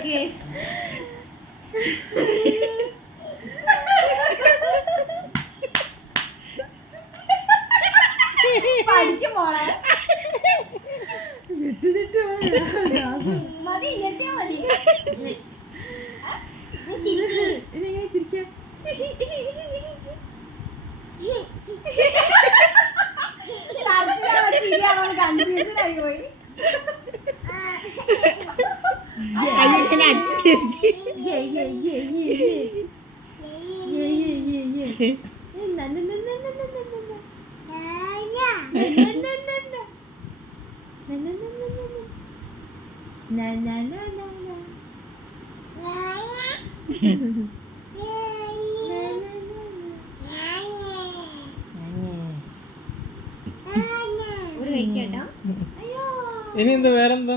lagi. Panci mulai. Jitu jitu mulai. Madi, jitu madi. Ini ini cerita. അയ്യങ്ങനെ ഇനി എന്താ വേറെന്താ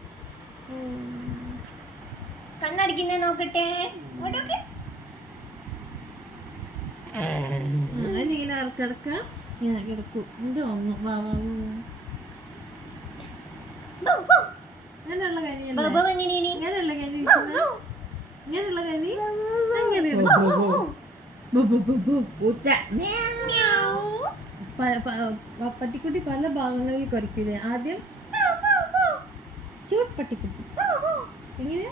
കണ്ണടിക്കുന്ന നോക്കട്ടെ പട്ടിക്കുട്ടി പല ഭാഗങ്ങളിൽ കുറയ്ക്കില്ലേ ആദ്യം പട്ടിക്കുട്ടി എങ്ങനെയാ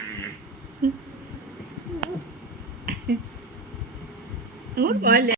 Olha,